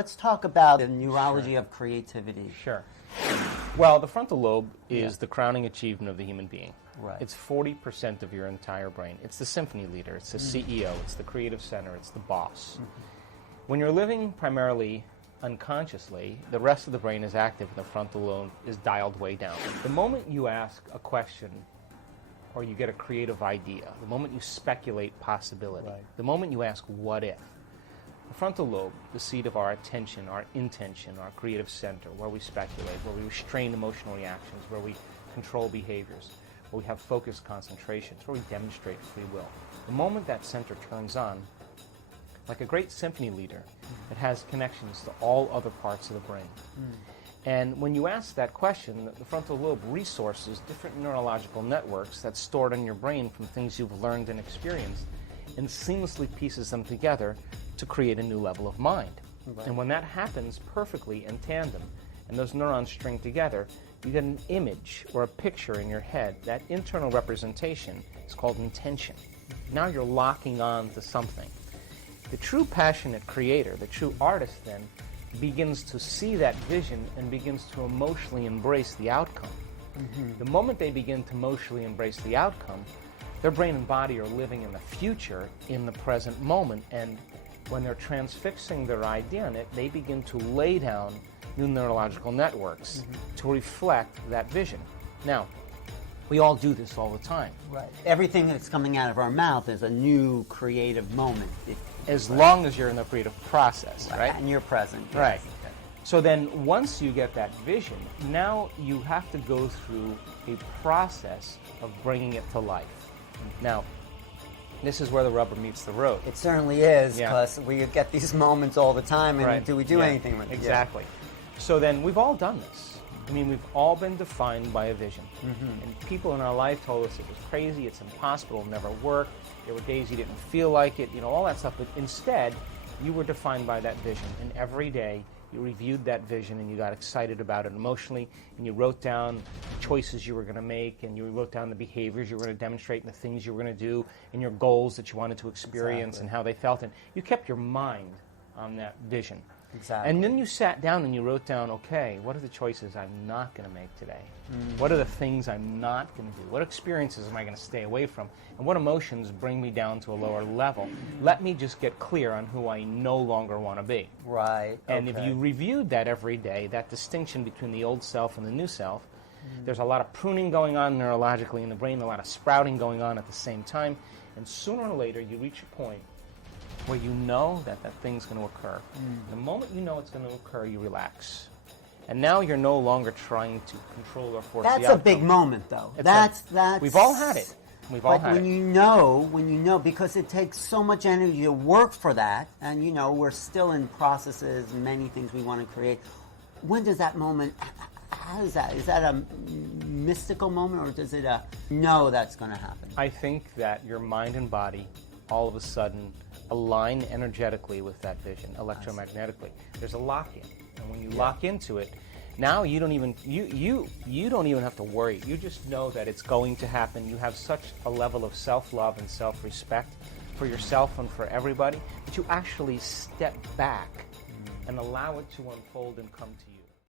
Let's talk about the neurology of creativity. Sure. Well, the frontal lobe is the crowning achievement of the human being. Right. It's 40% of your entire brain. It's the symphony leader. It's the CEO. It's the creative center. It's the boss. When you're living primarily unconsciously, the rest of the brain is active and the frontal lobe is dialed way down. The moment you ask a question or you get a creative idea, the moment you speculate possibility, the moment you ask what if, the frontal lobe, the seat of our attention, our intention, our creative center, where we speculate, where we restrain emotional reactions, where we control behaviors, where we have focused concentrations, where we demonstrate free will. The moment that center turns on, like a great symphony leader, it has connections to all other parts of the brain. And when you ask that question, the frontal lobe resources different neurological networks that's stored in your brain from things you've learned and experienced, and seamlessly pieces them together to create a new level of mind. And when that happens perfectly in tandem, and those neurons string together, you get an image or a picture in your head. That internal representation is called intention. Now you're locking on to something. The true passionate creator, the true artist then, begins to see that vision and begins to emotionally embrace the outcome. The moment they begin to emotionally embrace the outcome, their brain and body are living in the future, in the present moment, and when they're transfixing their idea on it, they begin to lay down new neurological networks to reflect that vision. Now, we all do this all the time. Right. Everything that's coming out of our mouth is a new creative moment. As long as you're in the creative process, right? And you're present. Yes. Right. So then once you get that vision, now you have to go through a process of bringing it to life. Now, this is where the rubber meets the road. It certainly is, because we get these moments all the time, and do we do anything with it? Exactly. So then we've all done this. I mean, we've all been defined by a vision. And people in our life told us it was crazy, it's impossible, it'll never work. There were days you didn't feel like it, you know, all that stuff. But instead, you were defined by that vision. And every day, you reviewed that vision and you got excited about it emotionally, and you wrote down the choices you were going to make, and you wrote down the behaviors you were going to demonstrate, and the things you were going to do, and your goals that you wanted to experience and how they felt. And you kept your mind on that vision. Exactly. And then you sat down and you wrote down, okay, what are the choices I'm not going to make today? What are the things I'm not going to do? What experiences am I going to stay away from? And what emotions bring me down to a lower level? Let me just get clear on who I no longer want to be. Right. And if you reviewed that every day, that distinction between the old self and the new self, there's a lot of pruning going on neurologically in the brain, a lot of sprouting going on at the same time, and sooner or later you reach a point where you know that that thing's going to occur. The moment you know it's going to occur, you relax. And now you're no longer trying to control or force the outcome. That's a big moment, though. That's we've all had it. We've all had it. When you know, because it takes so much energy to work for that, and you know, we're still in processes, many things we want to create. When does that moment, how is that? Is that a mystical moment, or does it know that's going to happen? I think that your mind and body all of a sudden align energetically with that vision, electromagnetically. There's a lock-in, and when you lock into it, now you don't even you don't even have to worry. You just know that it's going to happen. You have such a level of self-love and self-respect for yourself and for everybody that you actually step back and allow it to unfold and come to you.